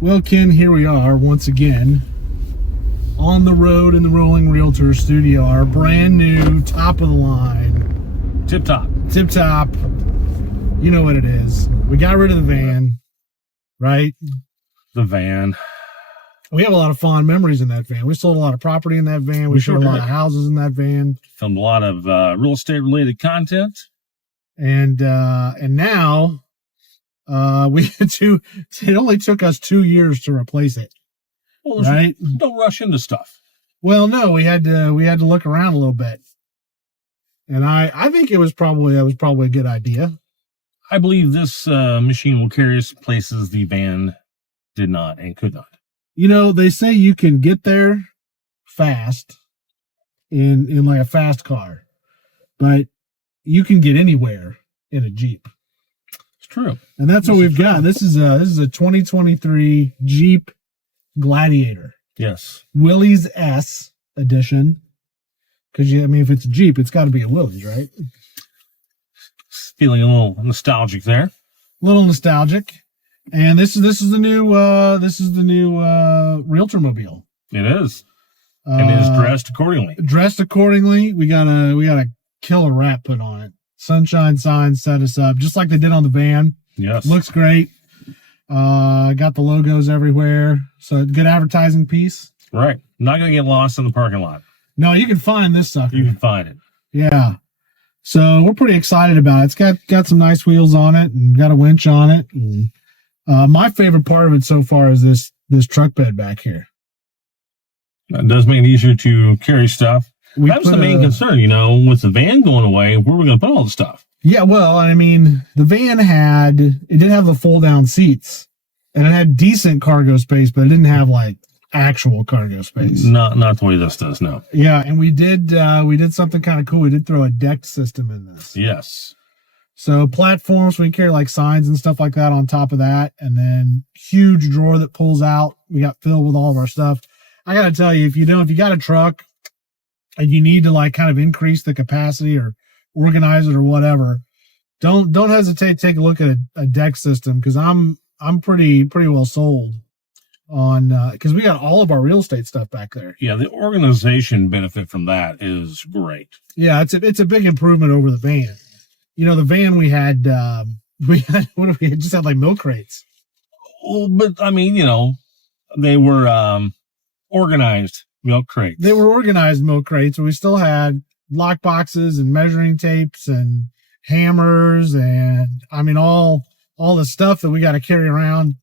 Well, Ken, here we are once again on the road in the Rolling Realtor studio, our brand new top of the line. Tip top. You know what it is. We got rid of the van, right? The van. We have a lot of fond memories in that van. We sold a lot of property in that van. We showed a lot of houses in that van. Filmed a lot of real estate related content. And now we had to. It only took us 2 years to replace it. Well, right? Don't rush into stuff. Well, no, we had to look around a little bit, and I think that was probably a good idea. I believe this machine will carry us places the van did not and could not. You know, they say you can get there fast in like a fast car, but you can get anywhere in a Jeep. It's true, and that's what we've got. This is a 2023 Jeep Gladiator. Yes, Willys S edition. Because if it's a Jeep, it's got to be a Willys, right? Feeling a little nostalgic there. A little nostalgic. And this is the new Realtor-mobile. It is. And it is dressed accordingly. Dressed accordingly. We got a killer wrap put on it. Sunshine signs set us up, just like they did on the van. Yes. Looks great. Got the logos everywhere. So good advertising piece. Right. Not going to get lost in the parking lot. No, you can find this sucker. You can find it. Yeah. So we're pretty excited about it. It's got some nice wheels on it and got a winch on it. And my favorite part of it so far is this truck bed back here. That does make it easier to carry stuff. That was the main concern, with the van going away, where are we going to put all the stuff? Yeah, well, the van did have the fold down seats and it had decent cargo space, but it didn't have like actual cargo space. Not the way this does, no. Yeah, and we did something kind of cool. We did throw a deck system in this. Yes. So platforms, we carry like signs and stuff like that on top of that, and then huge drawer that pulls out. We got filled with all of our stuff. I gotta tell you, if you got a truck and you need to like kind of increase the capacity or organize it or whatever, don't hesitate to take a look at a deck system, because I'm pretty well sold on because we got all of our real estate stuff back there. Yeah, the organization benefit from that is great. Yeah, it's a big improvement over the van. The van we had what if we just had like milk crates? Oh, but they were organized milk crates. They were organized milk crates, but we still had lock boxes and measuring tapes and hammers and all the stuff that we got to carry around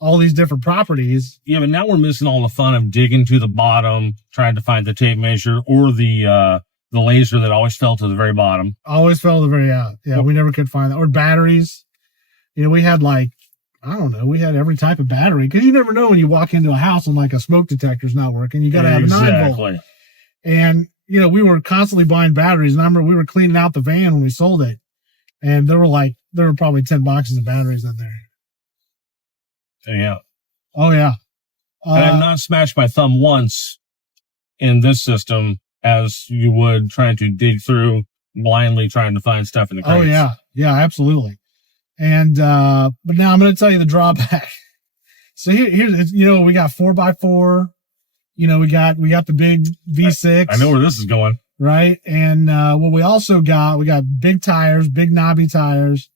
all these different properties. Yeah, but now we're missing all the fun of digging to the bottom, trying to find the tape measure or the laser that always fell to the very bottom. Always fell to the very out. Yeah, we never could find that. Or batteries. We had we had every type of battery, because you never know when you walk into a house and like a smoke detector's not working. You got to have a 9-volt. And, we were constantly buying batteries. And I remember we were cleaning out the van when we sold it. And there were probably 10 boxes of batteries in there. Yeah. Oh, yeah. I have not smashed my thumb once in this system as you would trying to dig through, blindly trying to find stuff in the crates. Oh, yeah. Yeah, absolutely. And, but now I'm going to tell you the drawback. So here's, we got 4x4, we got the big V6. I know where this is going. Right. And, what we also we got big tires, big knobby tires.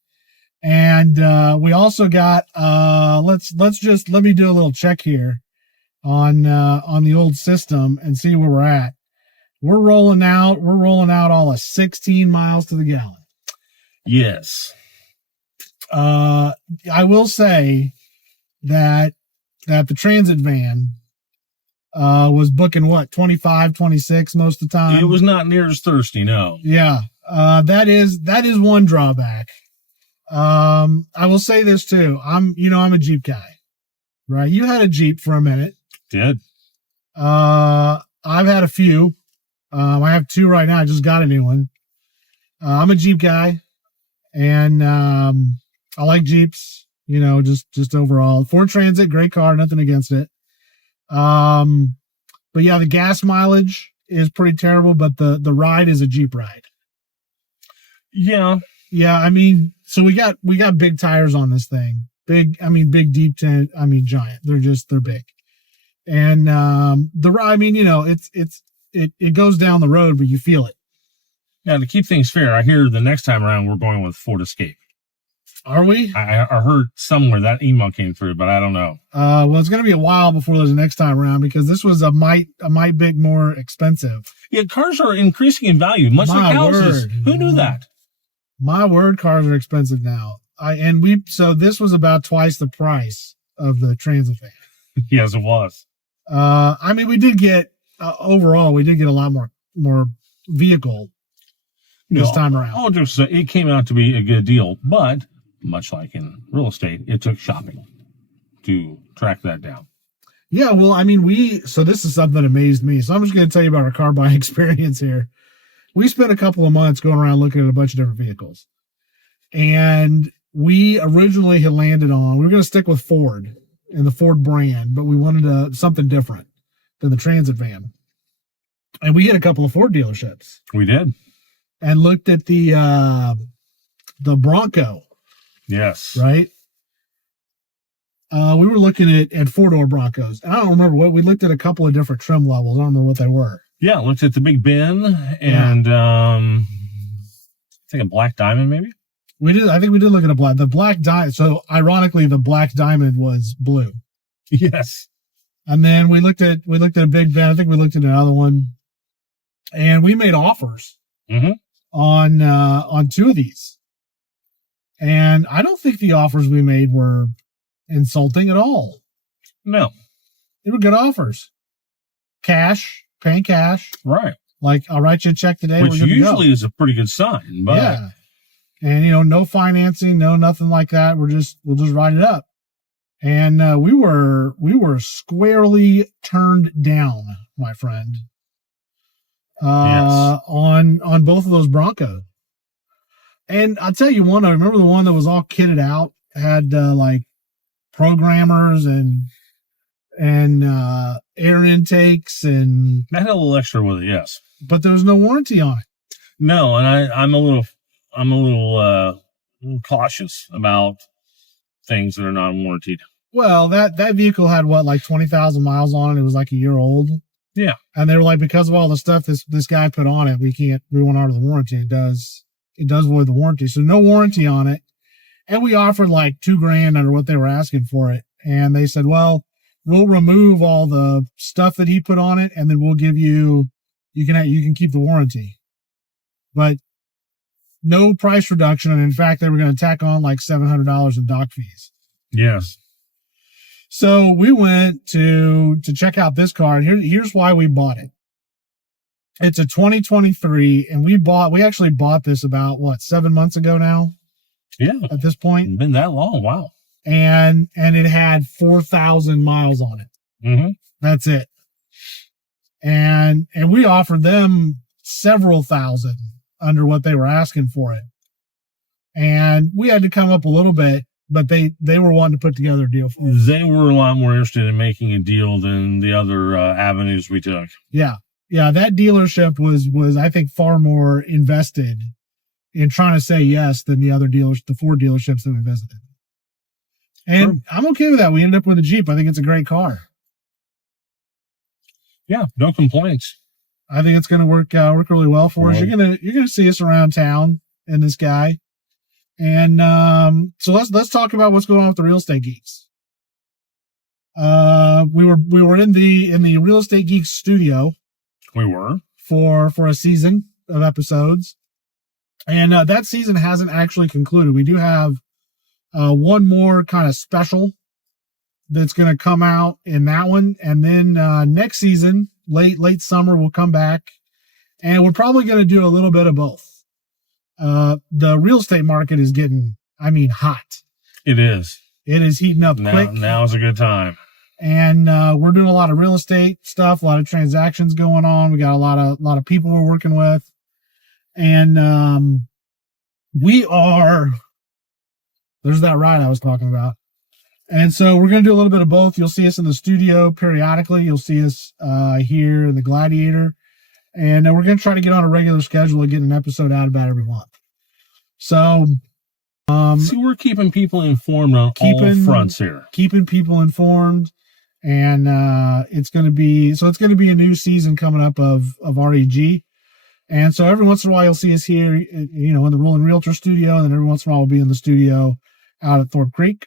And, we also got, let me do a little check here on the old system and see where we're at. We're rolling out all of 16 miles to the gallon. Yes. I will say that the transit van was booking 25, 26 most of the time. It was not near as thirsty, no. Yeah. That is one drawback. I will say this too. I'm a Jeep guy, right? You had a Jeep for a minute. Did. I've had a few. I have 2 right now. I just got a new one. I'm a Jeep guy, and I like Jeeps, just overall. Ford Transit, great car, nothing against it. But yeah, the gas mileage is pretty terrible, but the ride is a Jeep ride. Yeah. Yeah, so we got big tires on this thing. Big, big deep tent. Giant. They're big. And it goes down the road, but you feel it. Now, to keep things fair, I hear the next time around we're going with Ford Escape. Are we? I heard somewhere that email came through, but I don't know. Well, it's going to be a while before there's a next time around because this was a mite bit more expensive. Yeah, cars are increasing in value, much like houses. Who knew that? My word, cars are expensive now. So this was about twice the price of the Transit van. Yes, it was. We did get overall, we did get a lot more vehicle this time around. All jokes aside, it came out to be a good deal, but much like in real estate, it took shopping to track that down. Yeah, well, so this is something that amazed me. So I'm just going to tell you about our car buying experience here. We spent a couple of months going around looking at a bunch of different vehicles. And we originally had landed on, we were going to stick with Ford and the Ford brand, but we wanted something different than the Transit van. And we hit a couple of Ford dealerships. We did. And looked at the Bronco. Yes. Right? We were looking at four-door Broncos. And I don't remember we looked at a couple of different trim levels. I don't remember what they were. Yeah, looked at the Big Ben and I think a Black Diamond maybe? We did. I think we did look at the Black Diamond. So ironically, the Black Diamond was blue. Yes. And then we looked at a Big Ben. I think we looked at another one. And we made offers on two of these. And I don't think the offers we made were insulting at all. No. They were good offers. Paying cash. Right. Like, I'll write you a check today. Which usually is a pretty good sign. But yeah. And, no financing, no nothing like that. We'll just write it up. And we were squarely turned down, my friend. Yes. On both of those Broncos. And I'll tell you one, I remember the one that was all kitted out, had like programmers and air intakes and that had a little extra with it, yes. But there was no warranty on it. No, and I'm a little cautious about things that are not warranted. Well, that vehicle had like 20,000 miles on it. It was like a year old. Yeah. And they were like, because of all the stuff this guy put on it, we won't honor the warranty. It does void the warranty. So no warranty on it. And we offered like $2,000 under what they were asking for it. And they said, well, we'll remove all the stuff that he put on it. And then we'll give you can keep the warranty, but no price reduction. And in fact, they were going to tack on like $700 in dock fees. Yes. So we went to check out this car, and here's why we bought it. It's a 2023, and we actually bought this about 7 months ago now. Yeah. At this point, it's been that long. Wow. And it had 4,000 miles on it. Mm-hmm. That's it. And we offered them several thousand under what they were asking for it. And we had to come up a little bit. But they were wanting to put together a deal for us. They were a lot more interested in making a deal than the other avenues we took. Yeah. Yeah. That dealership was, I think, far more invested in trying to say yes than the Ford dealerships that we visited. And sure. I'm okay with that. We ended up with a Jeep. I think it's a great car. Yeah. No complaints. I think it's going to work really well for us. You're going to see us around town in this guy. And so let's talk about what's going on with the Real Estate Geeks. We were in the Real Estate Geeks studio. We were for a season of episodes, and that season hasn't actually concluded. We do have one more kind of special that's going to come out in that one, and then next season, late summer, we'll come back, and we're probably going to do a little bit of both. The real estate market is getting, hot. It is. It is heating up quick. Now's a good time. And we're doing a lot of real estate stuff, a lot of transactions going on. We got a lot of people we're working with. And there's that ride I was talking about. And so we're going to do a little bit of both. You'll see us in the studio periodically. You'll see us here in the Gladiator. And we're going to try to get on a regular schedule and get an episode out about every month. So See, we're keeping people informed on all fronts here. Keeping people informed. And it's going to be a new season coming up of REG. And so every once in a while you'll see us here, you know, in the Rolling Realtor studio, and then every once in a while we'll be in the studio out at Thorpe Creek.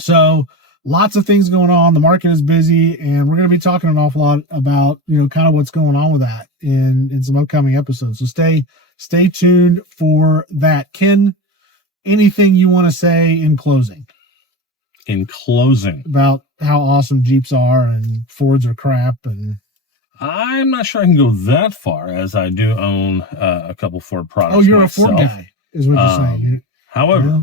So lots of things going on. The market is busy, and we're going to be talking an awful lot about, you know, kind of what's going on with that in some upcoming episodes. So stay tuned for that. Ken, anything you want to say in closing? In closing, about how awesome Jeeps are and Fords are crap, and I'm not sure I can go that far, as I do own a couple Ford products. Oh, you're myself. a Ford guy, is what you're saying. However,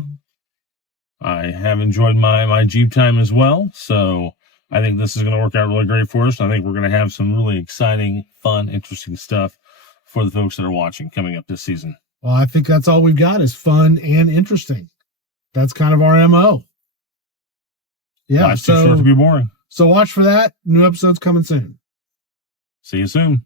I have enjoyed my Jeep time as well, so I think this is going to work out really great for us. I think we're going to have some really exciting, fun, interesting stuff for the folks that are watching coming up this season. Well, I think that's all we've got is fun and interesting. That's kind of our MO. Yeah, Life's too short to be boring. So watch for that. New episodes coming soon. See you soon.